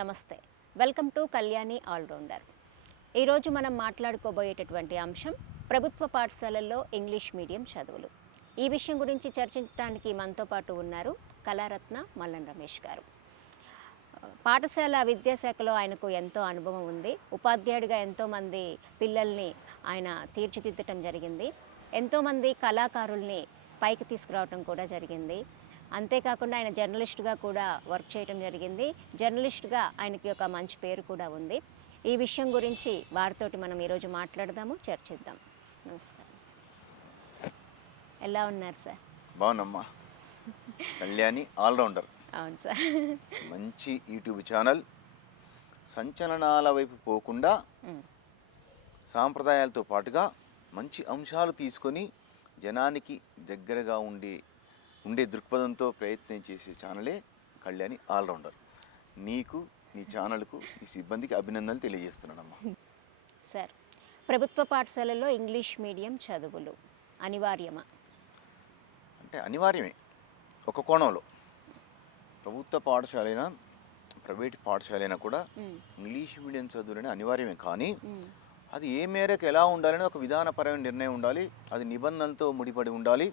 నమస్తే. Welcome to Kalyani allrounder. ఈరోజు మనం మాట్లాడుకోబోయేటటువంటి అంశం ప్రభుత్వ పాఠశాలల్లో ఇంగ్లీష్ మీడియం చదువులు. ఈ విషయం గురించి చర్చించడానికి మనతో పాటు ఉన్నారు కళారత్న మల్లన్ రమేష్ గారు. పాఠశాల విద్యాశాఖలో ఆయనకు ఎంతో అనుభవం ఉంది. ఉపాధ్యాయుడిగా ఎంతోమంది పిల్లల్ని ఆయన తీర్చిదిద్దటం జరిగింది. ఎంతోమంది కళాకారుల్ని పైకి తీసుకురావటం కూడా జరిగింది. అంతేకాకుండా ఆయన జర్నలిస్ట్గా కూడా వర్క్ చేయడం జరిగింది. జర్నలిస్ట్గా ఆయనకి ఒక మంచి పేరు కూడా ఉంది. ఈ విషయం గురించి వారితోటి మనం ఈరోజు మాట్లాడదాము, చర్చిద్దాం. నమస్కారం సార్. ఎలా ఉన్నారు సార్? బాగున్నమ్మా. కళ్యాణి ఆల్రౌండర్. అవును సార్. మంచి యూట్యూబ్ ఛానల్. సంచలనాల వైపు పోకుండా సాంప్రదాయాలతో పాటుగా మంచి అంశాలు తీసుకొని జనానికి దగ్గరగా ఉండే దృక్పథంతో ప్రయత్నం చేసే ఛానలే కళ్యాణి ఆల్రౌండర్. నీకు, నీ ఛానల్కు, నీ సిబ్బందికి అభినందనలు తెలియజేస్తున్నానమ్మా. సార్, ప్రభుత్వ పాఠశాలలో ఇంగ్లీష్ మీడియం చదువులు అనివార్యమా? అంటే అనివార్యమే ఒక కోణంలో. ప్రభుత్వ పాఠశాలైనా ప్రైవేట్ పాఠశాలైనా కూడా ఇంగ్లీష్ మీడియం చదువులనే అనివార్యమే. కానీ అది ఏ మేరకు ఎలా ఉండాలని ఒక విధానపరమైన నిర్ణయం ఉండాలి. అది నిబంధనలతో ముడిపడి ఉండాలి,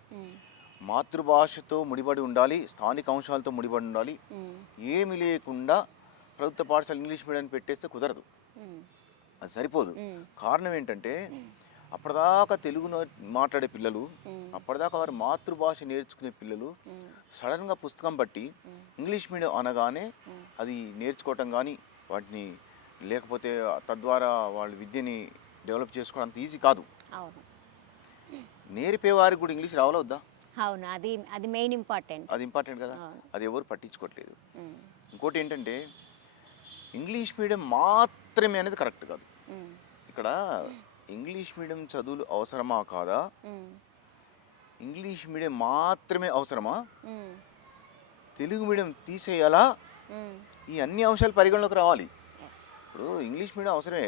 మాతృభాషతో ముడిపడి ఉండాలి, స్థానిక అంశాలతో ముడిపడి ఉండాలి. ఏమి లేకుండా ప్రభుత్వ పాఠశాల ఇంగ్లీష్ మీడియం పెట్టేస్తే కుదరదు, అది సరిపోదు. కారణం ఏంటంటే అప్పటిదాకా తెలుగు మాట్లాడే పిల్లలు, అప్పటిదాకా వారి మాతృభాష నేర్చుకునే పిల్లలు సడన్గా పుస్తకం బట్టి ఇంగ్లీష్ మీడియం అనగానే అది నేర్చుకోవటం కానీ వాటిని లేకపోతే తద్వారా వాళ్ళ విద్యని డెవలప్ చేసుకోవడం అంత ఈజీ కాదు. నేర్పే వారికి కూడా ఇంగ్లీష్ రావాలా వద్దా? అవును, అది మెయిన్ ఇంపార్టెంట్. అది ఇంపార్టెంట్ కదా, అది ఎవరు పట్టించుకోవట్లేదు. ఇంకోటి ఏంటంటే ఇంగ్లీష్ మీడియం మాత్రమే అనేది కరెక్ట్ కాదు. ఇక్కడ ఇంగ్లీష్ మీడియం చదువులు అవసరమా కాదా, ఇంగ్లీష్ మీడియం మాత్రమే అవసరమా, తెలుగు మీడియం తీసేయాలా, ఈ అన్ని అంశాలు పరిగణలోకి రావాలి. ఇప్పుడు ఇంగ్లీష్ మీడియం అవసరమే,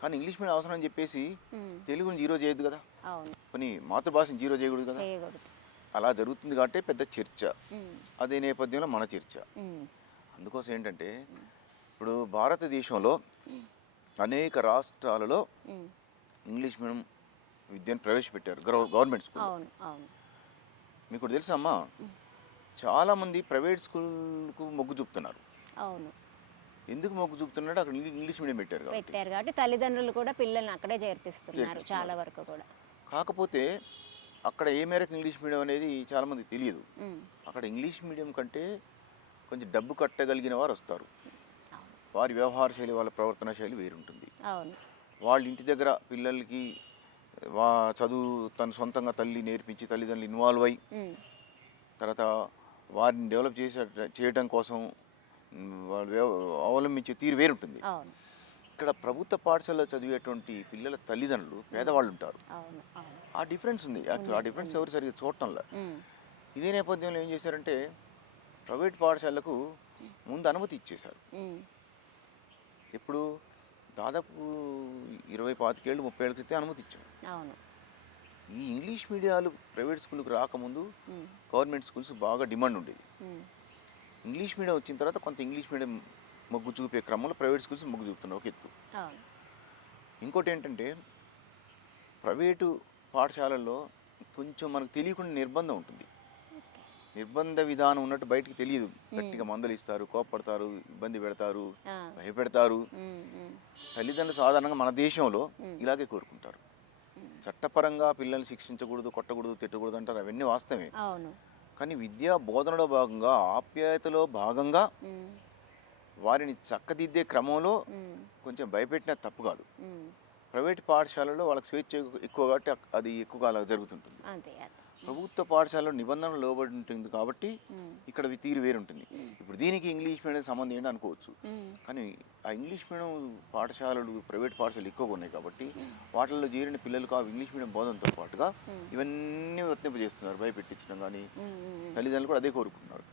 కానీ ఇంగ్లీష్ మీడియం అవసరం అని చెప్పేసి తెలుగుని జీరో చేయొద్దు కదా, కొన్ని మాతృభాషను జీరో చేయకూడదు కదా. అలా జరుగుతుంది కాబట్టి పెద్ద చర్చ. అదే నేపథ్యంలో మన చర్చ. అందుకోసం ఏంటంటే ఇప్పుడు భారతదేశంలో అనేక రాష్ట్రాలలో ఇంగ్లీష్ మీడియం విద్యను ప్రవేశపెట్టారు గవర్నమెంట్ స్కూల్. మీకు తెలుసా అమ్మా, చాలామంది ప్రైవేట్ స్కూల్కు మొగ్గు చూపుతున్నారు. ఎందుకు మొగ్గు చూపుతున్నాడు? అక్కడ ఇంగ్లీష్ మీడియం పెట్టారు కాబట్టి తల్లిదండ్రులు కూడా పిల్లల్ని అక్కడే చేర్పిస్తున్నారు చాలా వరకు కూడా. కాకపోతే అక్కడ ఏ మేరకు ఇంగ్లీష్ మీడియం అనేది చాలామందికి తెలియదు. అక్కడ ఇంగ్లీష్ మీడియం కంటే కొంచెం డబ్బు కట్టగలిగిన వారు వస్తారు. వారి వ్యవహార శైలి, వాళ్ళ ప్రవర్తన శైలి వేరుంటుంది. వాళ్ళ ఇంటి దగ్గర పిల్లలకి చదువు తను సొంతంగా తల్లి నేర్పించి తల్లిదండ్రులు ఇన్వాల్వ్ అయ్యి తర్వాత వారిని డెవలప్ చేయడం కోసం వాళ్ళు అవలంబించే తీరు వేరుంటుంది. ఇక్కడ ప్రభుత్వ పాఠశాలలో చదివేటువంటి పిల్లల తల్లిదండ్రులు పేదవాళ్ళు ఉంటారు. ఆ డిఫరెన్స్ ఉంది. యాక్చువల్ ఆ డిఫరెన్స్ ఎవరు సరిగ్గా చూడటంలో. ఇదే నేపథ్యంలో ఏం చేశారంటే ప్రైవేట్ పాఠశాలకు ముందు అనుమతి ఇచ్చేశారు. ఇప్పుడు దాదాపు 20-25 ఏళ్ళు 30 ఏళ్ళ క్రితం అనుమతి ఇచ్చారు. ఈ ఇంగ్లీష్ మీడియాలు ప్రైవేట్ స్కూల్కి రాకముందు గవర్నమెంట్ స్కూల్స్ బాగా డిమాండ్ ఉండేది. ఇంగ్లీష్ మీడియం వచ్చిన తర్వాత కొంత ఇంగ్లీష్ మీడియం మొగ్గు చూపే క్రమంలో ప్రైవేట్ స్కూల్స్ మొగ్గు చూపుతున్నాయి ఒక ఎత్తు. ఇంకోటి ఏంటంటే ప్రైవేటు పాఠశాలల్లో కొంచెం మనకు తెలియకుండా నిర్బంధం ఉంటుంది. నిర్బంధ విధానం ఉన్నట్టు బయటికి తెలియదు. గట్టిగా మందలు ఇస్తారు, కోపడతారు, ఇబ్బంది పెడతారు, భయపెడతారు. తల్లిదండ్రులు సాధారణంగా మన దేశంలో ఇలాగే కోరుకుంటారు. చట్టపరంగా పిల్లల్ని శిక్షించకూడదు, కొట్టకూడదు, తిట్టకూడదు అంటారు. అవన్నీ వాస్తవమే. కానీ విద్యా బోధనలో భాగంగా, ఆప్యాయతలో భాగంగా వారిని చక్కదిద్దే క్రమంలో కొంచెం భయపెట్టిన తప్పు కాదు. ప్రైవేట్ పాఠశాలలో వాళ్ళకి స్వేచ్ఛ ఎక్కువ కాబట్టి అది ఎక్కువగా అలా జరుగుతుంటుంది. ప్రభుత్వ పాఠశాలలో నిబంధనలు లోబడి ఉంటుంది కాబట్టి ఇక్కడ తీరు వేరుంటుంది. ఇప్పుడు దీనికి ఇంగ్లీష్ మీడియం సంబంధం ఏంటి అనుకోవచ్చు. కానీ ఆ ఇంగ్లీష్ మీడియం పాఠశాలలు ప్రైవేట్ పాఠశాలలు ఎక్కువగా ఉన్నాయి కాబట్టి వాటిల్లో చేరిన పిల్లలకు ఆ ఇంగ్లీష్ మీడియం బోధనతో పాటుగా ఇవన్నీ వర్తింపజేస్తున్నారు. భయపెట్టించడం కానీ తల్లిదండ్రులు కూడా అదే కోరుకుంటున్నారు.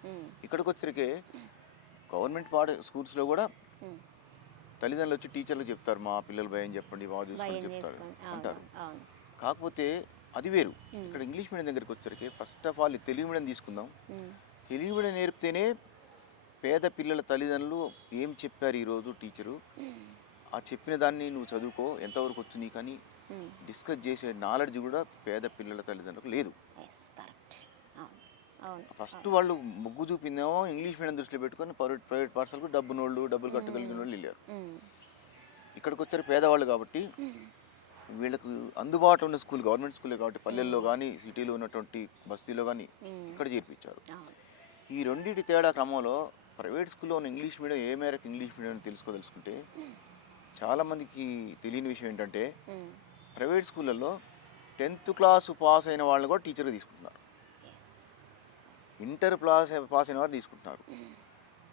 ఇక్కడికి వచ్చరికే గవర్నమెంట్ స్కూల్స్లో కూడా తల్లిదండ్రులు వచ్చి టీచర్లకు చెప్తారు, మా పిల్లలు భయం చెప్పండి, బాగా చూసుకొని చెప్తారు అంటారు. కాకపోతే అది వేరు. ఇక్కడ ఇంగ్లీష్ మీడియం దగ్గరికి వచ్చరికి first of all Telugu medium తీసుకుందాం. తెలుగు మీడియం నేర్పితేనే పేద పిల్లల తల్లిదండ్రులు ఏం చెప్పారు ఈరోజు టీచరు, ఆ చెప్పిన దాన్ని నువ్వు చదువుకో, ఎంతవరకు వచ్చింది కానీ డిస్కస్ చేసే నాలెడ్జ్ కూడా పేద పిల్లల తల్లిదండ్రులకు లేదు. కరెక్ట్. అవును, అవును. ఫస్ట్ వాళ్ళు మొగ్గు చూపిందేమో ఇంగ్లీష్ మీడియం దృష్టిలో పెట్టుకొని ప్రైవేట్ పాఠశాలకు డబ్బులు కట్టగలిగిన వాళ్ళు వెళ్ళారు. ఇక్కడికి వచ్చారు పేదవాళ్ళు కాబట్టి వీళ్ళకు అందుబాటులో ఉన్న స్కూల్ గవర్నమెంట్ స్కూలే కాబట్టి పల్లెల్లో కానీ సిటీలో ఉన్నటువంటి బస్తీలో కానీ ఇక్కడ చేర్పించారు. ఈ రెండింటి తేడా క్రమంలో ప్రైవేట్ స్కూల్లో ఉన్న ఇంగ్లీష్ మీడియం ఏ మేరకు ఇంగ్లీష్ మీడియం తెలుసుకుంటే చాలామందికి తెలియని విషయం ఏంటంటే ప్రైవేట్ స్కూళ్ళల్లో 10th క్లాస్ పాస్ అయిన వాళ్ళని కూడా టీచర్గా తీసుకుంటున్నారు, ఇంటర్ పాస్ అయిన వారు తీసుకుంటున్నారు,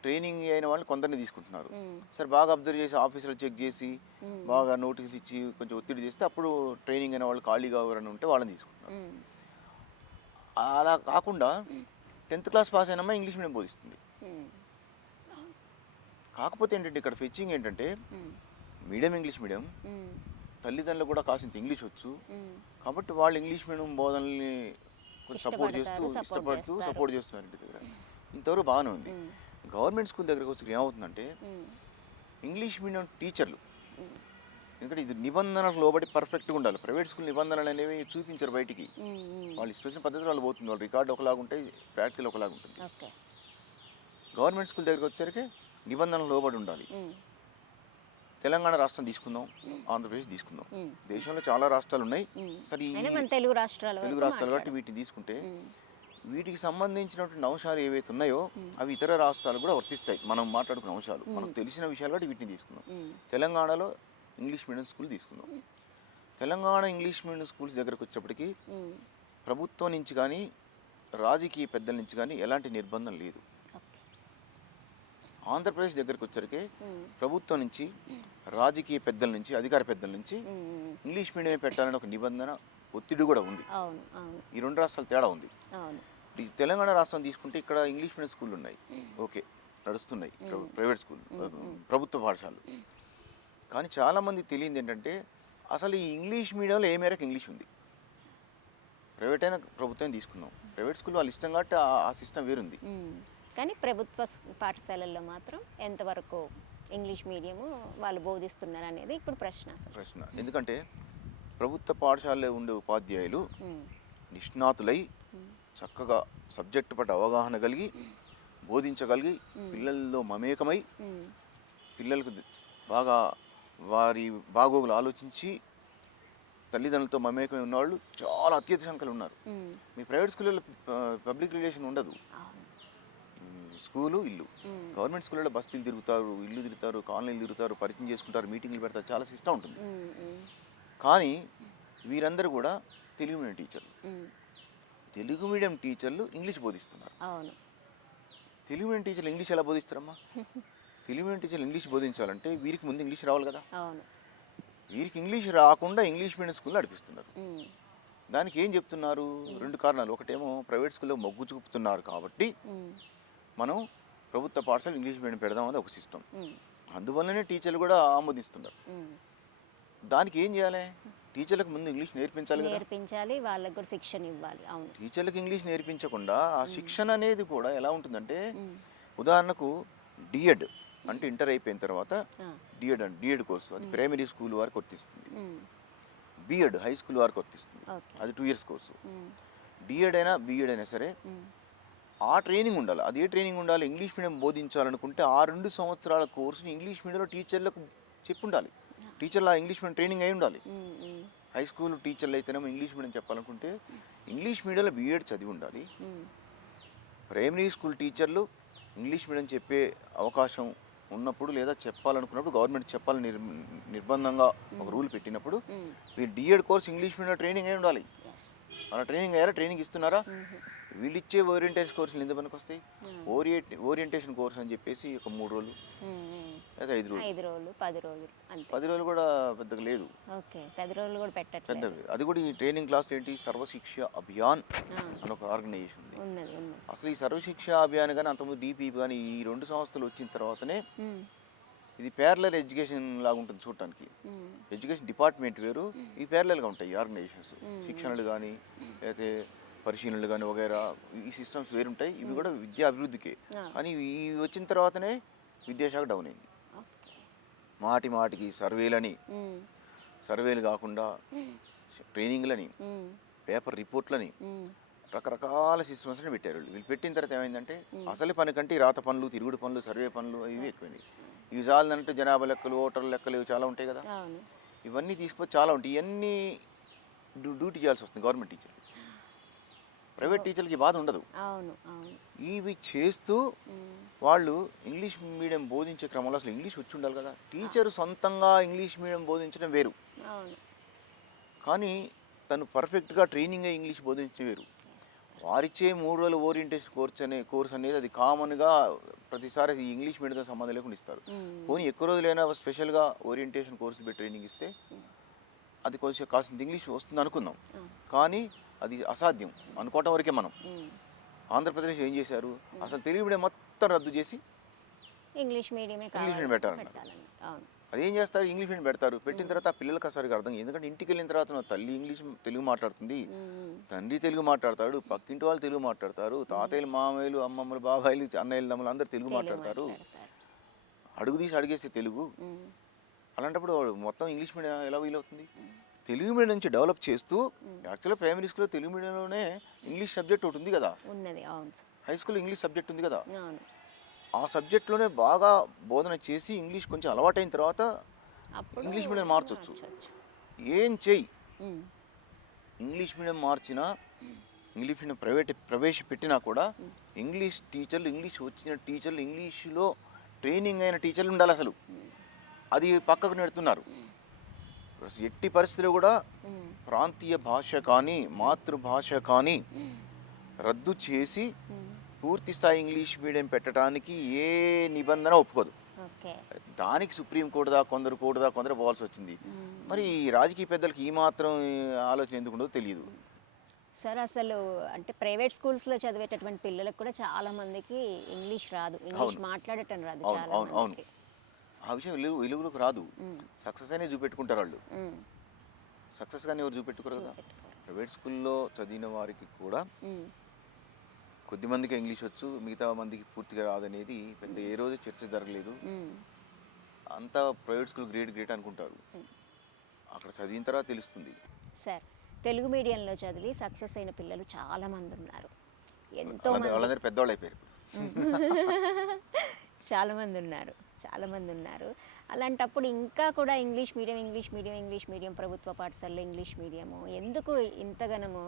ట్రైనింగ్ అయిన వాళ్ళు కొందరిని తీసుకుంటున్నారు. సరే బాగా అబ్జర్వ్ చేసి ఆఫీసులో చెక్ చేసి బాగా నోటీసులు ఇచ్చి కొంచెం ఒత్తిడి చేస్తే అప్పుడు ట్రైనింగ్ అయిన వాళ్ళు ఖాళీగా ఎవరైనా ఉంటే వాళ్ళని తీసుకుంటున్నారు. అలా కాకుండా 10th క్లాస్ పాస్ అయినమ్మా ఇంగ్లీష్ మీడియం బోధిస్తుంది. కాకపోతే ఏంటంటే ఇక్కడ ఫెచ్చింగ్ ఏంటంటే మీడియం ఇంగ్లీష్ మీడియం, తల్లిదండ్రులు కూడా కాసింత ఇంగ్లీష్ వచ్చు కాబట్టి వాళ్ళు ఇంగ్లీష్ మీడియం బోధనల్ని కొంచెం సపోర్ట్ చేస్తున్నారు ఇంటి దగ్గర. ఇంతవరకు బాగానే ఉంది. గవర్నమెంట్ స్కూల్ దగ్గరకు వచ్చి ఏమవుతుందంటే ఇంగ్లీష్ మీడియం టీచర్లు, ఎందుకంటే ఇది నిబంధనలకు లోబడి పర్ఫెక్ట్గా ఉండాలి. ప్రైవేట్ స్కూల్ నిబంధనలు అనేవి చూపించారు బయటికి, వాళ్ళు ఇష్టం వచ్చిన పద్ధతి వాళ్ళు పోతుంది, వాళ్ళు రికార్డు ఒకలాగా ఉంటాయి, ప్రాక్టికల్ ఒకలాగా ఉంటుంది. గవర్నమెంట్ స్కూల్ దగ్గరికి వచ్చేసరికి నిబంధనలకు లోబడి ఉండాలి. తెలంగాణ రాష్ట్రం తీసుకుందాం, ఆంధ్రప్రదేశ్ తీసుకుందాం, దేశంలో చాలా రాష్ట్రాలు ఉన్నాయి. సరే తెలుగు రాష్ట్రాలు కాబట్టి వీటిని తీసుకుంటే వీటికి సంబంధించినటువంటి అంశాలు ఏవైతే ఉన్నాయో అవి ఇతర రాష్ట్రాలు కూడా వర్తిస్తాయి. మనం మాట్లాడుకున్న అంశాలు మనకు తెలిసిన విషయాలు కాబట్టి వీటిని తీసుకుందాం. తెలంగాణలో ఇంగ్లీష్ మీడియం స్కూల్ తీసుకుందాం. తెలంగాణ ఇంగ్లీష్ మీడియం స్కూల్స్ దగ్గరకు వచ్చేప్పటికి ప్రభుత్వం నుంచి కానీ రాజకీయ పెద్దల నుంచి కానీ ఎలాంటి నిర్బంధం లేదు. ఆంధ్రప్రదేశ్ దగ్గరకు వచ్చరికి ప్రభుత్వం నుంచి రాజకీయ పెద్దల నుంచి అధికార పెద్దల నుంచి ఇంగ్లీష్ మీడియం పెట్టాలని ఒక నిబంధన ఒత్తిడి కూడా ఉంది. ఈ రెండు రాష్ట్రాలు తేడా ఉంది. ఈ తెలంగాణ రాష్ట్రం తీసుకుంటే ఇక్కడ ఇంగ్లీష్ మీడియం స్కూళ్ళు ఉన్నాయి, ఓకే నడుస్తున్నాయి, ప్రైవేట్ స్కూల్ ప్రభుత్వ పాఠశాలలు. కానీ చాలామంది తెలియదు ఏంటంటే అసలు ఈ ఇంగ్లీష్ మీడియంలో ఏ మేరకు ఇంగ్లీష్ ఉంది. ప్రైవేట్ అయినా ప్రభుత్వం తీసుకుందాం, ప్రైవేట్ స్కూల్ వాళ్ళు ఇష్టం కాబట్టి ఆ సిస్టమ్ వేరుంది. కానీ ప్రభుత్వ పాఠశాలల్లో మాత్రం ఎంతవరకు ఇంగ్లీష్ మీడియము వాళ్ళు బోధిస్తున్నారు అనేది ఇప్పుడు ప్రశ్న. ఎందుకంటే ప్రభుత్వ పాఠశాలలో ఉండే ఉపాధ్యాయులు నిష్ణాతులై చక్కగా సబ్జెక్టు పట్ల అవగాహన కలిగి బోధించగలిగి పిల్లల్లో మమేకమై పిల్లలకు బాగా వారి బాగోగులు ఆలోచించి తల్లిదండ్రులతో మమేకమై ఉన్నవాళ్ళు చాలా అత్యధిక సంఖ్యలో ఉన్నారు. మీ ప్రైవేట్ స్కూళ్ళలో పబ్లిక్ రిలేషన్ ఉండదు. స్కూలు ఇల్లు, గవర్నమెంట్ స్కూళ్ళలో బస్సులు తిరుగుతారు, ఇల్లు తిరుగుతారు, కాలనీలు తిరుగుతారు, పరిచయం చేసుకుంటారు, మీటింగ్లు పెడతారు, చాలా సిస్టమ్ ఉంటుంది. కానీ వీరందరూ కూడా తెలుగు మీడియం టీచర్లు. తెలుగు మీడియం టీచర్లు ఇంగ్లీష్ బోధిస్తున్నారు. తెలుగు మీడియం టీచర్లు ఇంగ్లీష్ ఎలా బోధిస్తారమ్మా? తెలుగు మీడియం టీచర్లు ఇంగ్లీష్ బోధించాలంటే వీరికి ముందు ఇంగ్లీష్ రావాలి కదా. వీరికి ఇంగ్లీష్ రాకుండా ఇంగ్లీష్ మీడియం స్కూల్లో నడిపిస్తున్నారు. దానికి ఏం చెప్తున్నారు? రెండు కారణాలు. ఒకటేమో ప్రైవేట్ స్కూల్లో మొగ్గు చూపుతున్నారు కాబట్టి మనం ప్రభుత్వ పాఠశాల ఇంగ్లీష్ మీడియం పెడదాం అనేది ఒక సిస్టమ్. అందువల్లనే టీచర్లు కూడా ఆమోదిస్తున్నారు. దానికి ఏం చేయాలి? టీచర్లకు ముందు ఇంగ్లీష్ నేర్పించాలి, వాళ్ళకి కూడా శిక్షణ ఇవ్వాలి. అవును, టీచర్లకు ఇంగ్లీష్ నేర్పించకుండా ఆ శిక్షణ అనేది కూడా ఎలా ఉంటుందంటే ఉదాహరణకు డిఎడ్ అంటే ఇంటర్ అయిపోయిన తర్వాత డిఎడ్ కోర్సు, అది ప్రైమరీ స్కూల్ వారికి వర్తిస్తుంది. బిఎడ్ హై స్కూల్ వారికి వర్తిస్తుంది, అది 2 years కోర్సు. డిఎడ్ అయినా బిఎడ్ అయినా సరే ఆ ట్రైనింగ్ ఉండాలి. అదే ట్రైనింగ్ ఉండాలి. ఇంగ్లీష్ మీడియం బోధించాలనుకుంటే ఆ 2 సంవత్సరాల కోర్సుని ఇంగ్లీష్ మీడియంలో టీచర్లకు చెప్పి ఉండాలి. టీచర్లు ఆ ఇంగ్లీష్ మీడియం ట్రైనింగ్ అయి ఉండాలి. హై స్కూల్ టీచర్లు అయితేనేమో ఇంగ్లీష్ మీడియం చెప్పాలనుకుంటే ఇంగ్లీష్ మీడియంలో బిఎడ్ చదివి ఉండాలి. ప్రైమరీ స్కూల్ టీచర్లు ఇంగ్లీష్ మీడియం చెప్పే అవకాశం ఉన్నప్పుడు లేదా చెప్పాలనుకున్నప్పుడు గవర్నమెంట్ చెప్పాలని నిర్బంధంగా ఒక రూల్ పెట్టినప్పుడు ఈ D Ed course English medium training అయి ఉండాలి. అలా ట్రైనింగ్ అయ్యారా? ట్రైనింగ్ ఇస్తున్నారా? వీళ్ళు ఇచ్చే ఓరియంటేషన్ కోర్సులు ఎందుకు పనికి వస్తాయి? ఓరియంటేషన్ కోర్స్ అని చెప్పేసి ఒక 3 రోజులు లేదా 5 రోజులు 10 రోజులు కూడా పెద్దగా లేదు. 10 రోజులు కూడా పెట్టట్లేదు. అది కూడా ఈ ట్రైనింగ్ క్లాస్ ఏంటి? సర్వశిక్ష అభియాన్ అని ఒక ఆర్గనైజేషన్ ఉంది. అసలు ఈ సర్వశిక్ష అభియాన్ కానీ అంతకుముందు డిపిపి కానీ ఈ 2 సంస్థలు వచ్చిన తర్వాతనే ఇది ప్యారలల్ ఎడ్యుకేషన్ లాగా ఉంటుంది చూడటానికి. ఎడ్యుకేషన్ డిపార్ట్మెంట్ వేరు, ఈ ప్యారలల్గా ఉంటాయి ఈ ఆర్గనైజేషన్స్. శిక్షణలు కానీ లేకపోతే పరిశీలనలు కానీ వగైరా ఈ సిస్టమ్స్ వేరుంటాయి. ఇవి కూడా విద్యా అభివృద్ధికే. ఆ. కానీ ఇవి వచ్చిన తర్వాతనే విద్యాశాఖ డౌన్ అయింది. ఓకే. మాటికి సర్వేలు కాకుండా ట్రైనింగ్లని, పేపర్ రిపోర్ట్లని, రకరకాల సిస్టమ్స్ని పెట్టారు. వీళ్ళు పెట్టిన తర్వాత ఏమైందంటే అసలు పని కంటే ఈ రాత పనులు, తిరుగుడు పనులు, సర్వే పనులు ఇవి ఎక్కువైనాయి. ఇవి చాలంటే జనాభా లెక్కలు, ఓటర్ల లెక్కలు ఇవి చాలా ఉంటాయి కదా. అవును. ఇవన్నీ తీసుకొని చాలా ఉంటాయి. ఇవన్నీ డ్యూటీ చేయాల్సి వస్తుంది గవర్నమెంట్ టీచర్. ప్రైవేట్ టీచర్లకి బాధ ఉండదు. అవును. అవును. ఇవి చేస్తూ వాళ్ళు ఇంగ్లీష్ మీడియం బోధించే క్రమంలో అసలు ఇంగ్లీష్ వచ్చి ఉండాలి కదా. టీచర్ సొంతంగా ఇంగ్లీష్ మీడియం బోధించడం వేరు, అవును. కానీ తను పర్ఫెక్ట్గా ట్రైనింగ్ అయ్యి ఇంగ్లీష్ బోధించే వేరు. వారిచ్చే 3 రోజుల ఓరియంటేషన్ కోర్స్ అనేది అది కామన్గా ప్రతిసారి ఈ ఇంగ్లీష్ మీడియంతో సంబంధం లేకుండా ఇస్తారు. పోనీ ఎక్కువ రోజులైనా స్పెషల్గా ఓరియంటేషన్ కోర్సులు పెట్టి ట్రైనింగ్ ఇస్తే అది కొంచెం కాస్త ఇంగ్లీష్ వస్తుంది అనుకుందాం. కానీ అది అసాధ్యం అనుకోవటం వరకే మనం. ఆంధ్రప్రదేశ్ ఏం చేశారు, అసలు తెలుగు మీడియం మొత్తం రద్దు చేసి ఇంగ్లీష్ మీడియమే పెట్టాలన్నారు. అదేం చేస్తారు, ఇంగ్లీష్ మీడియం పెడతారు. పెట్టిన తర్వాత ఆ పిల్లలకి సరిగ్గా అర్థం. ఎందుకంటే ఇంటికి వెళ్ళిన తర్వాత నా తల్లి తెలుగు మాట్లాడుతుంది, తండ్రి తెలుగు మాట్లాడతాడు, పక్కింటి వాళ్ళు తెలుగు మాట్లాడతారు, తాతయ్యలు, మామయ్యలు, అమ్మమ్మలు, బాబాయిలు, అన్నయ్యలు, తమ్ములు అందరూ తెలుగు మాట్లాడతారు. అడుగు తీసి అడిగేస్తే తెలుగు. అలాంటప్పుడు మొత్తం ఇంగ్లీష్ మీడియం ఎలా వీలవుతుంది? తెలుగు మీడియం నుంచి డెవలప్ చేస్తూ యాక్చువల్గా ప్రైమరీ స్కూల్లో తెలుగు మీడియంలోనే ఇంగ్లీష్ సబ్జెక్ట్ ఒకటి ఉంది కదా, హై స్కూల్లో ఇంగ్లీష్ సబ్జెక్ట్ ఉంది కదా. ఆ సబ్జెక్ట్లోనే బాగా బోధన చేసి ఇంగ్లీష్ కొంచెం అలవాటైన తర్వాత ఇంగ్లీష్ మీడియం మార్చవచ్చు. ఏం చెయ్యి, ఇంగ్లీష్ మీడియం మార్చినా, ఇంగ్లీష్ మీడియం ప్రవేశపెట్టినా కూడా ఇంగ్లీష్ టీచర్లు, ఇంగ్లీష్ వచ్చిన టీచర్లు, ఇంగ్లీష్లో ట్రైనింగ్ అయిన టీచర్లు ఉండాలి. అసలు అది పక్కకు నెడుతున్నారు. ఎట్టి పరిస్థితుల్లో కూడా ప్రాంతీయ భాష కానీ మాతృభాష కానీ రద్దు చేసి పూర్తి స్థాయి ఇంగ్లీష్ మీడియం పెట్టడానికి ఏ నిబంధన ఒప్పుకోదు. దానికి సుప్రీంకోర్టు దాకా కొందరు పోవాల్సి వచ్చింది. మరి రాజకీయ పెద్దలకి ఈ మాత్రం ఆలోచన ఎందుకు ఉండదో తెలియదు. సార్ అసలు అంటే ప్రైవేట్ స్కూల్స్లో చదివేటటువంటి పిల్లలకు కూడా చాలా మందికి ఇంగ్లీష్ రాదు, ఇంగ్లీష్ మాట్లాడటం రాదు. అవును, ఆ విషయం వెలుగులోకి రాదు. సక్సెస్ అనే చూపెట్టుకుంటారు వాళ్ళు. సక్సెస్ కానీ ఎవరు చూపెట్టుకోరు కదా. ప్రైవేట్ స్కూల్లో చదివిన వారికి కూడా కొద్ది మందికి ఇంగ్లీష్ వచ్చు, మిగతా మందికి పూర్తిగా రాదనేది పెద్ద ఏ రోజు చర్చ జరగలేదు. అంతా ప్రైవేట్ స్కూల్ గ్రేట్ అనుకుంటారు. అక్కడ చదివిన తర్వాత తెలుస్తుంది. సార్ తెలుగు మీడియంలో చదివి సక్సెస్ అయిన పిల్లలు చాలా మంది ఉన్నారు. ఎంతో వాళ్ళందరూ పెద్దవాళ్ళు అయిపోయారు. చాలా మంది ఉన్నారు. అలాంటప్పుడు ఇంకా కూడా ఇంగ్లీష్ మీడియం ప్రభుత్వ పాఠశాలలో ఇంగ్లీష్ మీడియము ఎందుకు ఇంతగానము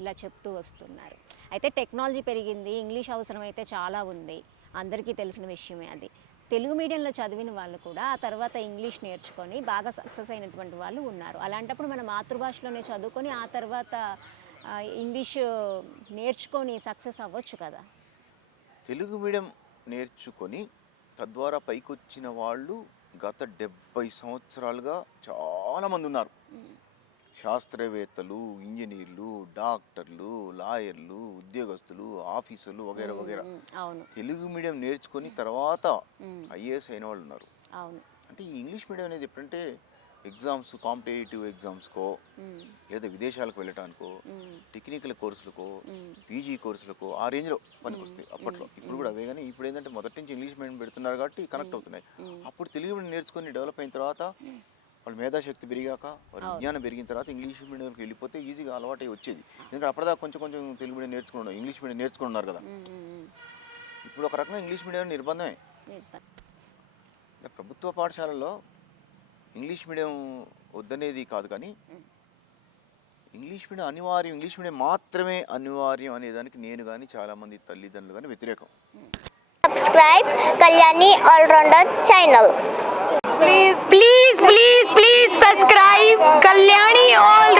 ఇలా చెప్తూ వస్తున్నారు? అయితే టెక్నాలజీ పెరిగింది, ఇంగ్లీష్ అవసరం అయితే చాలా ఉంది, అందరికీ తెలిసిన విషయమే అది. తెలుగు మీడియంలో చదివిన వాళ్ళు కూడా ఆ తర్వాత ఇంగ్లీష్ నేర్చుకొని బాగా సక్సెస్ అయినటువంటి వాళ్ళు ఉన్నారు. అలాంటప్పుడు మన మాతృభాషలోనే చదువుకొని ఆ తర్వాత ఇంగ్లీష్ నేర్చుకొని సక్సెస్ అవ్వచ్చు కదా. తెలుగు మీడియం నేర్చుకొని తద్వారా పైకొచ్చిన వాళ్ళు గత 70 సంవత్సరాలుగా చాలామంది ఉన్నారు. శాస్త్రవేత్తలు, ఇంజనీర్లు, డాక్టర్లు, లాయర్లు, ఉద్యోగస్తులు, ఆఫీసర్లు వగైరా. తెలుగు మీడియం నేర్చుకొని తర్వాత ఐఏఎస్ అయిన వాళ్ళు ఉన్నారు. అంటే ఈ ఇంగ్లీష్ మీడియం అనేది ఎప్పుడంటే ఎగ్జామ్స్, కాంపిటేటివ్ ఎగ్జామ్స్కో, లేదా విదేశాలకు వెళ్ళటానికో, టెక్నికల్ కోర్సులకో, పీజీ కోర్సులకో ఆ రేంజ్లో పనికొస్తాయి అప్పట్లో. ఇప్పుడు కూడా అవే. కానీ ఇప్పుడు ఏంటంటే మొదటి నుంచి ఇంగ్లీష్ మీడియం పెడుతున్నారు కాబట్టి కనెక్ట్ అవుతున్నాయి. అప్పుడు తెలుగు మీడియం నేర్చుకొని డెవలప్ అయిన తర్వాత వాళ్ళ మేధాశక్తి పెరిగాక, వాళ్ళ విజ్ఞానం పెరిగిన తర్వాత ఇంగ్లీష్ మీడియంకి వెళ్ళిపోతే ఈజీగా అలవాటు అయ్యి వచ్చేది. ఎందుకంటే అప్పటిదాకా కొంచెం తెలుగు మీడియం నేర్చుకున్నారు, ఇంగ్లీష్ మీడియం నేర్చుకున్నారు కదా. ఇప్పుడు ఒక రకంగా ఇంగ్లీష్ మీడియం నిర్బంధమే. ప్రభుత్వ పాఠశాలల్లో ఇంగ్లీష్ మీడియం వద్దనేది కాదు, కానీ ఇంగ్లీష్ మీడియం అనివార్యం, ఇంగ్లీష్ మీడియం మాత్రమే అనివార్యం అనేదానికి నేను కానీ చాలామంది తల్లిదండ్రులు కానీ వ్యతిరేకం. Subscribe Kalyani All-Rounder channel. Please subscribe Kalyani All